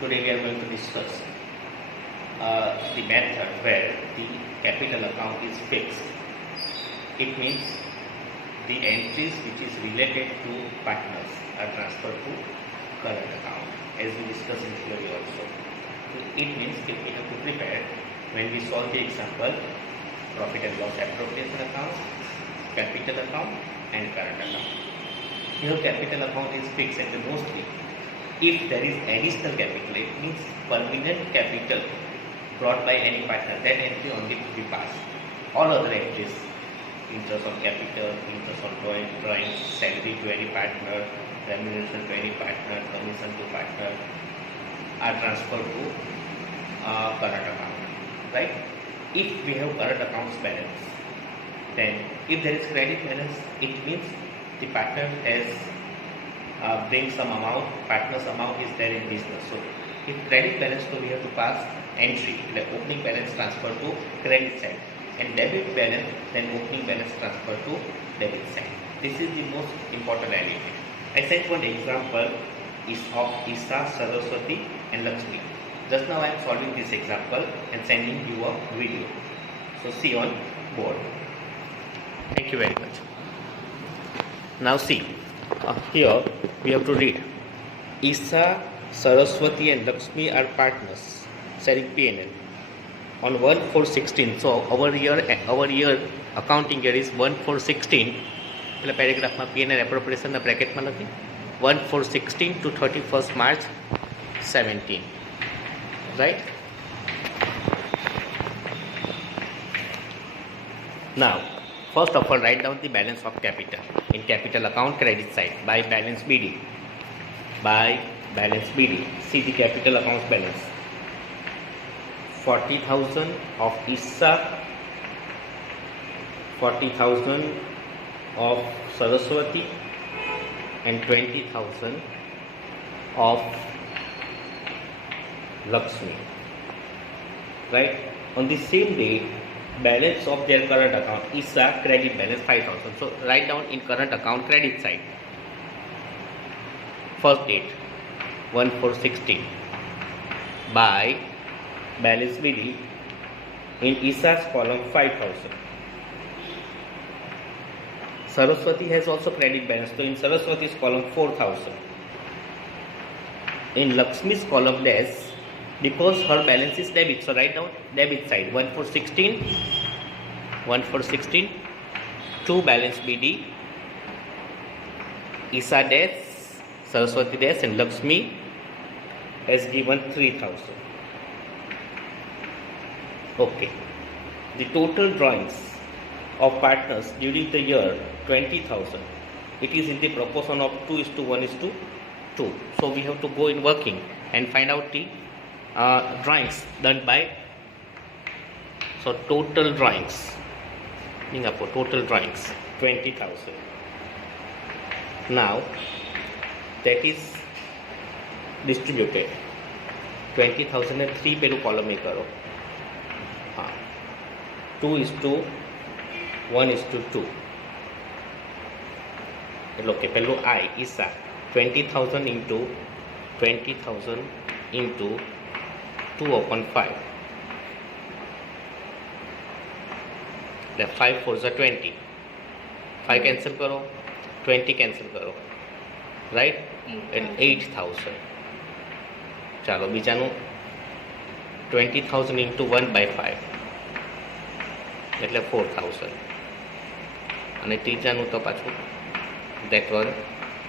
Today we are going to discuss the method where the capital account is fixed. It means the entries which is related to partners are transferred to current account, as we discussed in theory also. So it means if we have to prepare when we solve the example, profit and loss appropriation account, capital account and current account. Here capital account is fixed, and mostly if there is additional capital, it means permanent capital brought by any partner, that entry only to be passed. All other entries, interest on capital, interest on drawings, salary to any partner, remuneration to any partner, commission to partner, are transferred to current account, right? If we have current accounts balance, then if there is credit balance, it means the partner has bring some amount, partner's amount is there in business. So if credit balance, so we have to pass entry, like opening balance transfer to credit side, and debit balance, then opening balance transfer to debit side. This is the most important element. I said one example is of Isa, Saraswati and Lakshmi. Just now I am solving this example and sending you a video. So see on board. Thank you very much. Now see, here we have to read. Isa, Saraswati and Lakshmi are partners sharing P&L on 1/4/16. So our year accounting year is 1/4/16. પેલા પેરેગ્રાફમાં P&L એપ્રોપ્રિએશનના બ્રેકેટમાં લખી 1/4/16 to 31st March 17, right? Now first of all, write down the balance of capital in capital account credit side by balance BD. By balance BD, see the capital accounts balance. 40,000 of Isa, 40,000 of Saraswati and 20,000 of Lakshmi, right? On the same day, balance of their current account, Isa credit balance 5,000. So write down in current account credit side. First date 1/4/16 by balance BD in Isa's column 5,000. Saraswati has also credit balance, so in Saraswati's column 4,000. In Lakshmi's column less, because her balance is debit, so write down debit side 1/4/16 to balance BD, Isa dash, Saraswati dash and Lakshmi has given 3,000. Okay, the total drawings of partners during the year 20,000. It is in the proportion of 2:1:2. So we have to go in working and find out the drawings done by. So total drawings, Singapore total drawings 20,000. Now that is distributed 20,000 and 3 પેલું column એ કરો. 2:1:2. એટલે કે પેલું I Isa 20,000 into 20,000 into 2/5. એટલે 5 4s are 20. 5 cancel કરો, 20 cancel કરો, right? And 8,000. ચાલો બીજાનું 20,000 into 1/5 એટલે 4,000. અને ત્રીજાનું તો પાછું that was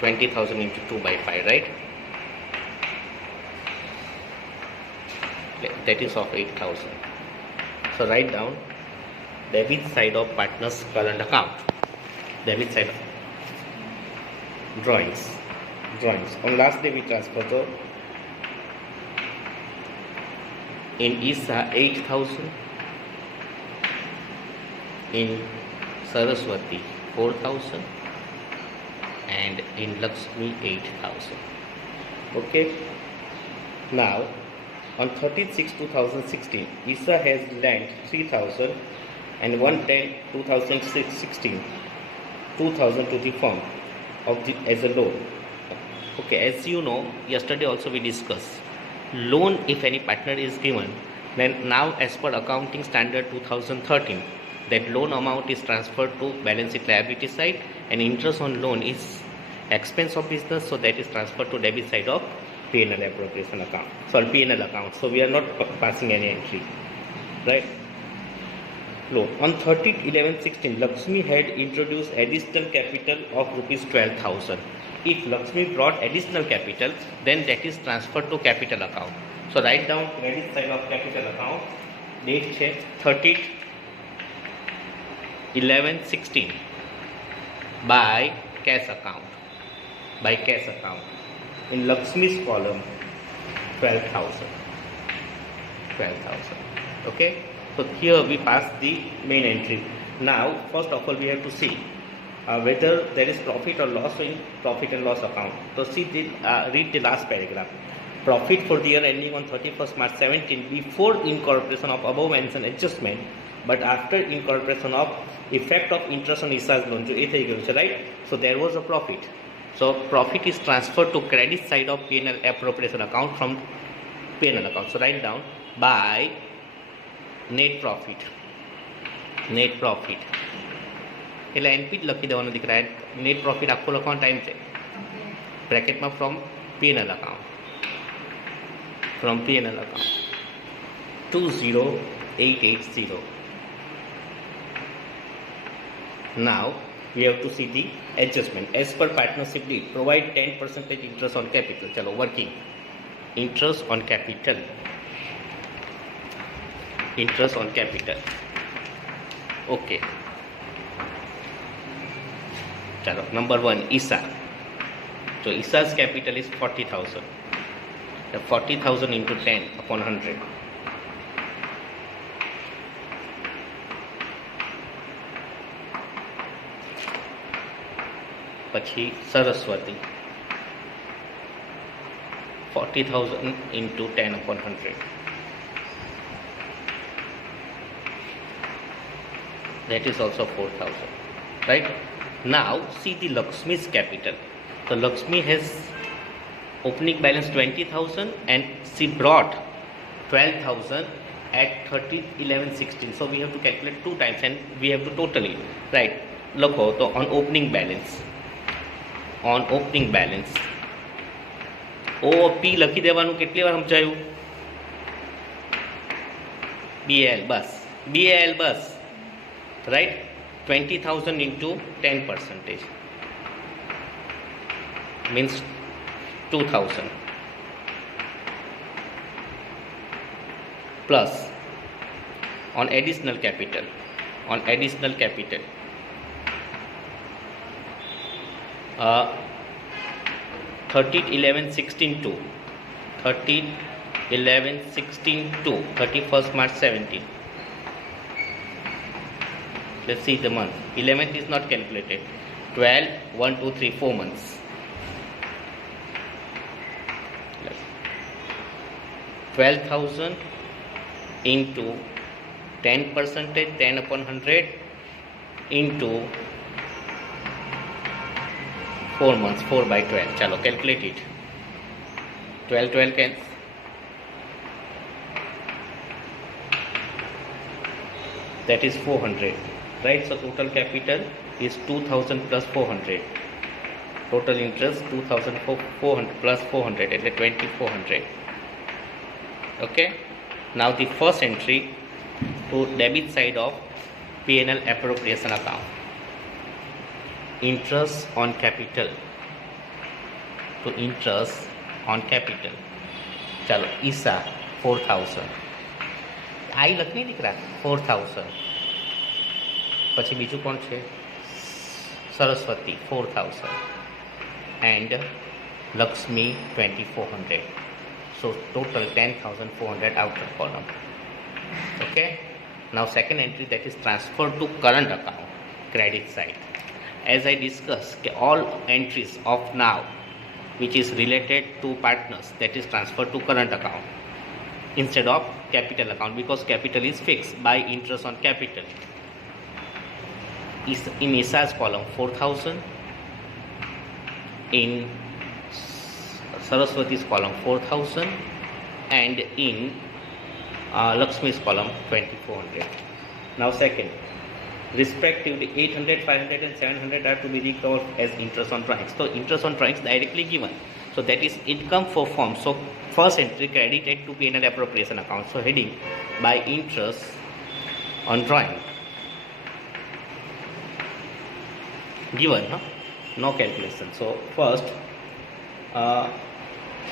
20,000 into 2/5, right? That is of 8,000. So write down debit side of partner's current account, debit side of drawings. On last day we transfer the in Isa 8,000, in Saraswati 4,000 and in Lakshmi 8,000. Okay, now on 30/6/2016 Isa has lent 3,000 and 1/10/2016 2,000 to the firm as a loan. Okay, as you know, yesterday also we discussed loan if any partner is given, then now as per accounting standard 2013, that loan amount is transferred to balance sheet liability side, and interest on loan is expense of business, so that is transferred to debit side of P&L appropriation account, sorry, P&L account. So we are not passing any entry, right? Loan on 30/11/16, Lakshmi had introduced additional capital of rupees 12,000. If Lakshmi brought additional capital, then that is transferred to capital account. So write down credit side of capital account. Date છે 30/11/16 by cash account. By cash account. In Lakshmi's column, 12,000. 12,000. Okay. So here we pass the main entry. Now, first of all, we have to see whether there is profit or loss in profit and loss account. So see, read the last paragraph. Profit for the year ending on 31st March 17 before incorporation of above mentioned adjustment, but after incorporation of effect of interest on ISA's loan. So right? So there was a profit. So profit is transferred to credit side of P&L appropriation account from P&L account. So write down by net profit. Net profit એટલે NP જ લખી દેવાનું દીકરા. Net profit આખો લખવાનો time છે બ્રેકેટમાં from P&L account. From P&L account 20880. Now we have to see the adjustment. As per partnership deed, provide 10% interest on capital. Chalo, working interest on capital. Interest on capital. Okay. Chalo, number 1, ISA. So ISA's capital is 40,000. 40,000 into 10 upon 100. પછી Saraswati 40,000 into 10 upon 100. That is also 4,000. Right? Now see the Lakshmi's capital. So Lakshmi has opening balance 20,000 and she brought 12,000 at 30/11/16. So we have to calculate 2 times and we have to total it. Right? Lokho, so on opening balance. On opening balance. OP લખી દેવાનું. કેટલી વાર સમજાયું? BAL bus. BAL bus. Right? 20,000 into 10% means 2,000 plus on additional capital. On additional capital 30/11/16 to 30/11/16 to 31st March 17. Let's see the month. 11th is not calculated. 12, 1, 2, 3, 4 months. 12,000 into 10%, 10 upon 100 into 4 months, 4 by 12. Chalo, calculate it. 12, 12 cancel. That is 400. Right? So total capital is 2,000 plus 400. Total interest 2,400 plus 400, એટલે 2,400. Okay. Now the first entry to debit side of P&L appropriation account. Interest on capital. To interest on capital. चलो ईसा 4,000. आई लखनी દીકરા 4,000. પછી બીજું કોણ છે? Saraswati 4,000 and Lakshmi 2,400. So total 10,400 outer column. Okay. Now second entry, that is transferred to current account, credit side. As I discussed, all entries of now which is related to partners, that is transferred to current account instead of capital account, because capital is fixed by interest on capital. In ISA's column 4,000, in Saraswati's column 4,000 and in Lakshmi's column 2400. Now second, respectively 800, 500 and 700 are to be recovered as interest on drawings. So interest on drawings directly given, so that is income for firm. So first entry, credited to P&L appropriation account. So heading by interest on drawing given, no calculation. So first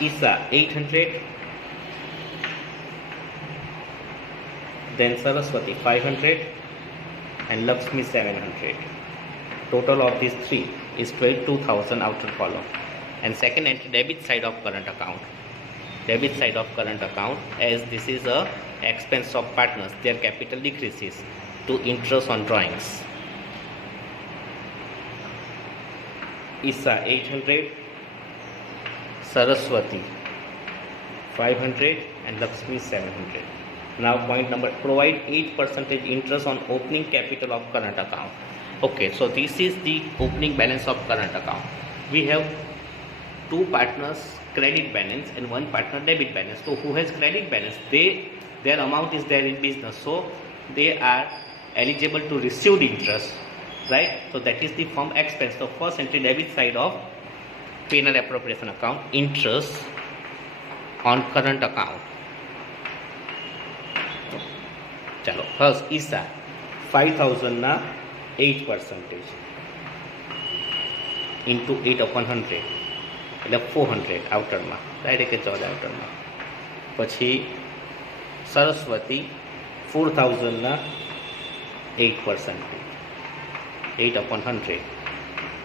ISA 800, then Saraswati 500 and Lakshmi 700. Total of these three is 22,000 outer column. And second entry, debit side of current account. Debit side of current account, as this is a expense of partners, their capital decreases to interest on drawings. ISA 800, Saraswati 500 and Lakshmi 700. Now point number, provide 8% interest on opening capital of current account. Okay, so this is the opening balance of current account. We have two partners credit balance and one partner debit balance. So who has credit balance, their amount is there in business, so they are eligible to receive the interest, right? So that is the firm expense. So first entry, debit side of P&L appropriation account, interest on current account. चलो first ईसा 5000 ना 8% into 8/100 એટલે 400 આઉટરમાં direct જ આઉટરમાં. પછી સરસ્વતી 4000 ના 8% 8/100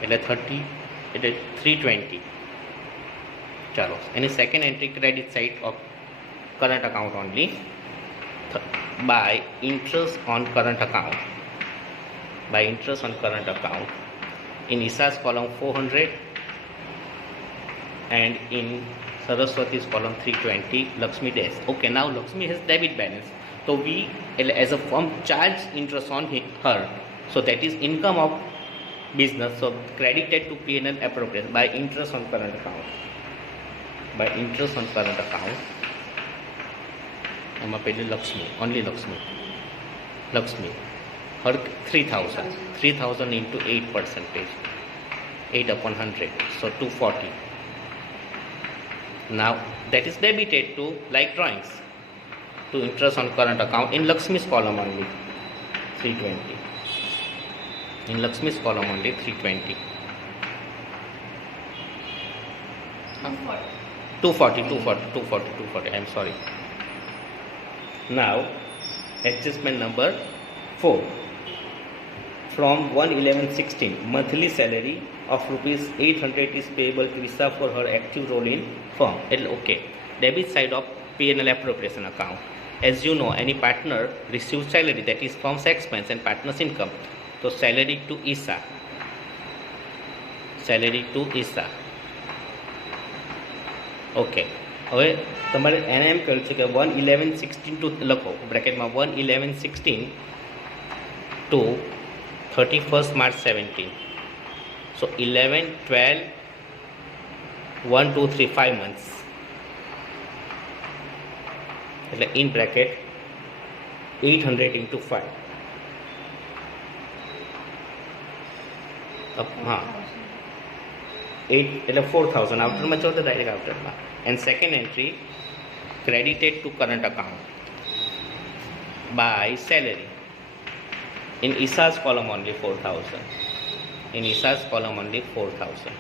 એટલે 30 એટલે 320. ચાલો એની second entry, credit side of current account only by interest on current account, by interest on current account. In ISA's column 400 and in Saraswati's column 320, Lakshmi dash. Okay, now Lakshmi has debit balance, so we as a firm charge interest on her, so that is income of business, so credited to P&L appropriation by interest on current account, by interest on current account. Lakshmi, only Lakshmi, her 3,000 into 8%, 8/100, so 240. Now that is debited to, like drawings, to interest on current account in Lakshmi's column only 320. In Lakshmi's column only 320. 240. I'm sorry. Now adjustment number 4, from 1/11/16 monthly salary of rupees 800 is payable to ISA for her active role in firm. Okay, debit side of P&L appropriation account. As you know, any partner receives salary, that is firm's expense and partner's income. So salary to ISA, okay. હવે તમારે એને એમ કહ્યું છે કે 1/11/16 two લખો બ્રેકેટમાં 1/11/16 two 31st March 17. So 11, 12, 1, 2, 3, 5 months. એટલે in bracket 800 into 5. હા 8 એટલે 4000 આઉટરમાં ચાલો તો direct આઉટરમાં. And second entry, credited to current account by salary. In ISA's column only 4,000. In ISA's column only 4,000.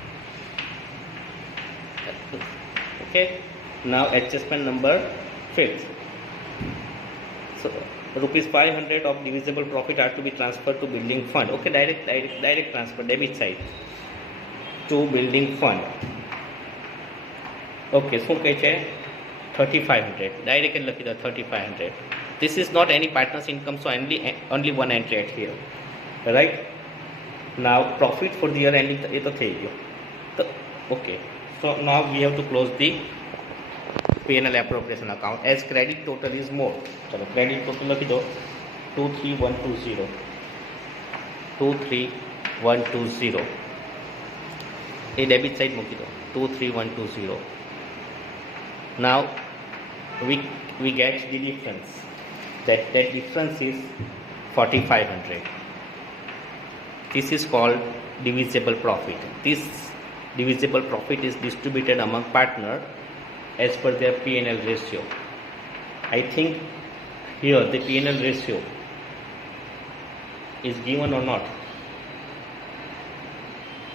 Okay. Now adjustment number 5th. So rupees 500 of divisible profit are to be transferred to building fund. Okay, direct transfer, debit side to building fund. Okay, શું કહે છે 3500 direct જ લખી દો 3500. This is not any partner's income, so only one entry at here, right? Now profit for the year ending એ તો થઈ ગયો. તો okay, so now we have to close the P&L appropriation account as credit total is more. ચલો credit total લખી દો 23120, 23120. એ debit side મૂકી દો 23120. Now we get the difference. That difference is 4500. This is called divisible profit. This divisible profit is distributed among partner as per their P&L ratio. I think here the P&L ratio is given or not?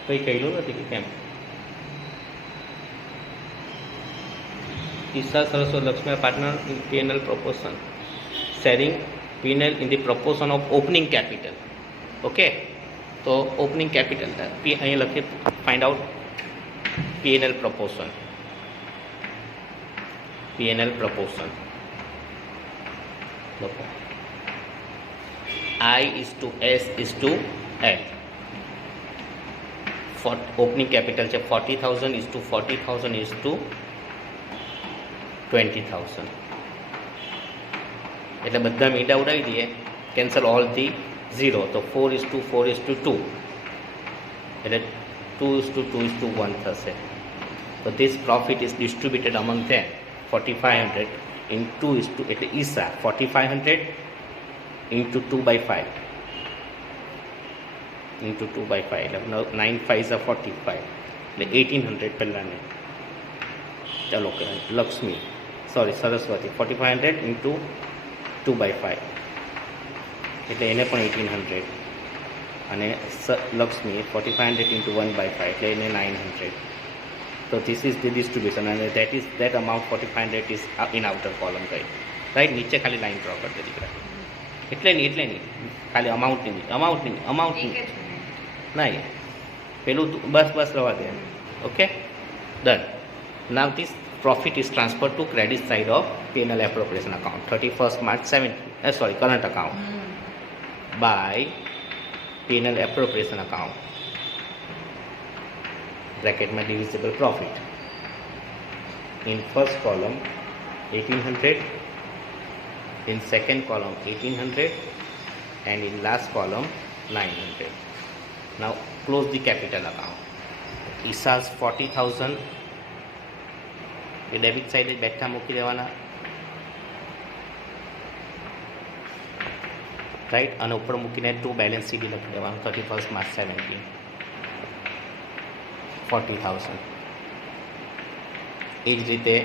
કંઈ કહેલું નથી કે કેમ? Isha Saraswati Lakshmi partner in P&L proportion, sharing P&L in the proportion of opening capital. Okay, તો opening capital અહીંયા લખી find out P&L proportion. P&L proportion. Look. I is to S is to L. For opening capital છે 40,000 is to 40,000 is to 20,000. એટલે બધા મીંડા ઉડાવી દઈએ, cancel all the 0, તો 4 is to 4 is to 2, એટલે 2 is to 2 is to 1 થશે. So this profit is distributed among them 4500 in 2 is to, એટલે ઈસા 4500 into 2 by 5 into 2 by 5, એટલે 9 5 are 45, એટલે 1800 પહેલાંને. ચાલો લક્ષ્મી સરસ્વતી 4500 into 2 by 5, એટલે એને પણ 1800, અને લક્ષ્મી 4500 into 1 by 5, એટલે એને 900. So this is the distribution, and that amount 4500 is in outer column, right? નીચે ખાલી લાઈન ડ્રો કરી દે દીકરા, એટલે નહીં ખાલી અમાઉન્ટની નહીં, પેલું બસ રવા દે. Okay, done. Now this profit is transferred to credit side of P&L appropriation account 31st March 17 current account by P&L appropriation account bracket में divisible profit. In first column 1800, in second column 1800, and in last column 900. Now close the capital account. ઈસાસ 40,000 એ debit સાઇડે બેઠા મૂકી દેવાના, right, અને ઉપર મૂકીને ટુ બેલેન્સ સીડી લખી દેવાનું 31st March 17, 40,000. એ જ રીતે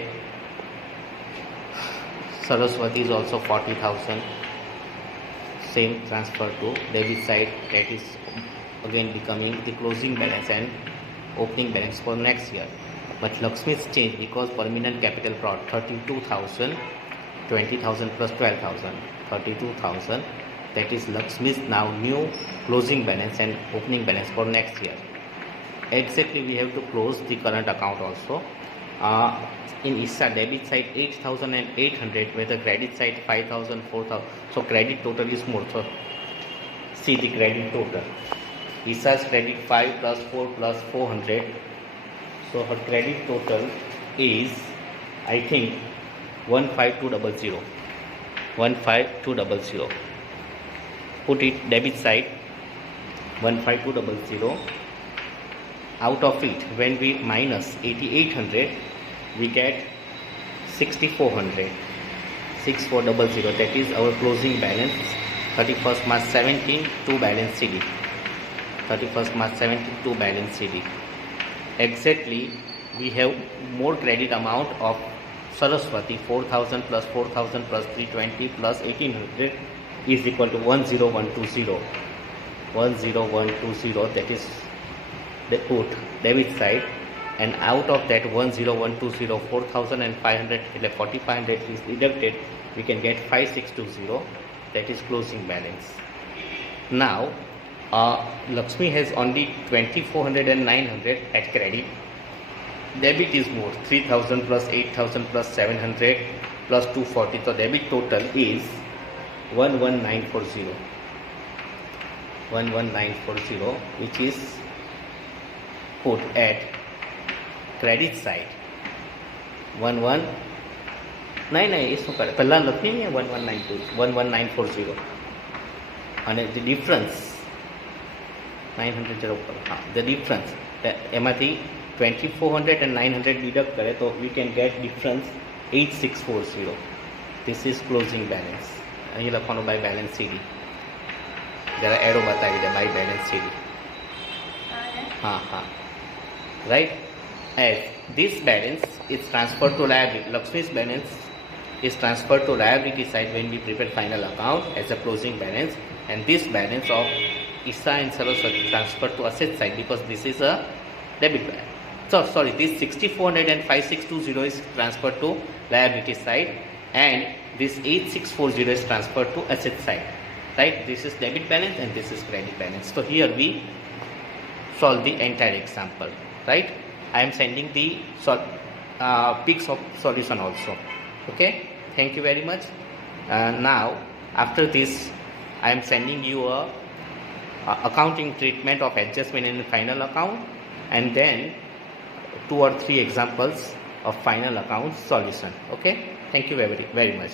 Saraswati is also 40,000, same transfer to debit side, that is again becoming the closing balance and opening balance for next year. But Lakshmi's change because permanent capital brought 32,000, 20,000 plus 12,000, 32,000. That is Lakshmi's now new closing balance and opening balance for next year. Exactly, we have to close the current account also. In ISA debit side 8,800, where the credit side 5,000, 4,000. So credit total is more. So see the credit total. ISA's credit 5 plus 4 plus 400. So her credit total is, I think, 15200. 15200. Put it debit side 15200. Out of it, when we minus 8800, we get 6400. 6400. That is our closing balance 31st March 17 to balance CD. 31st March 17 to balance CD. Exactly, we have more credit amount of Saraswati 4,000 plus 4,000 plus 320 plus 1800 is equal to 10120. 10120, that is the put debit side, and out of that 10120, 4,500 4,500 is deducted, we can get 5620, that is closing balance. Now Lakshmi has only 2,400 and 900 at credit. Debit is more, 3,000 plus 8,000 plus 700 plus 240. So debit total is 11940. 11940, which is put at credit side. 119, શું કરે પહેલાં લખી નહીં 11940, અને the difference 900 ઉપર, the difference એમાંથી 2,400 and 900 deduct કરે તો we can get difference 8640. This is closing balance. અહીં લખવાનું બાય બેલેન્સ સીડી. જરા એરો બતાવી દે બાય બેલેન્સ સીડી. હા. Right? As this balance is transferred to liability, Lakshmi's balance is transferred to liability side when we prepare final account as a closing balance, and this balance of Isha and Saraswati transferred to asset side because this is a debit balance. So sorry, this 6400 and 5620 is transferred to liability side, and this 8640 is transferred to asset side. Right? This is debit balance and this is credit balance. So here we solve the entire example. Right? I am sending the pics of solution also. Okay? Thank you very much. Now, after this, I am sending you a accounting treatment of adjustment in the final account, and then 2 or 3 examples of final account solution. Okay? Thank you very, very much.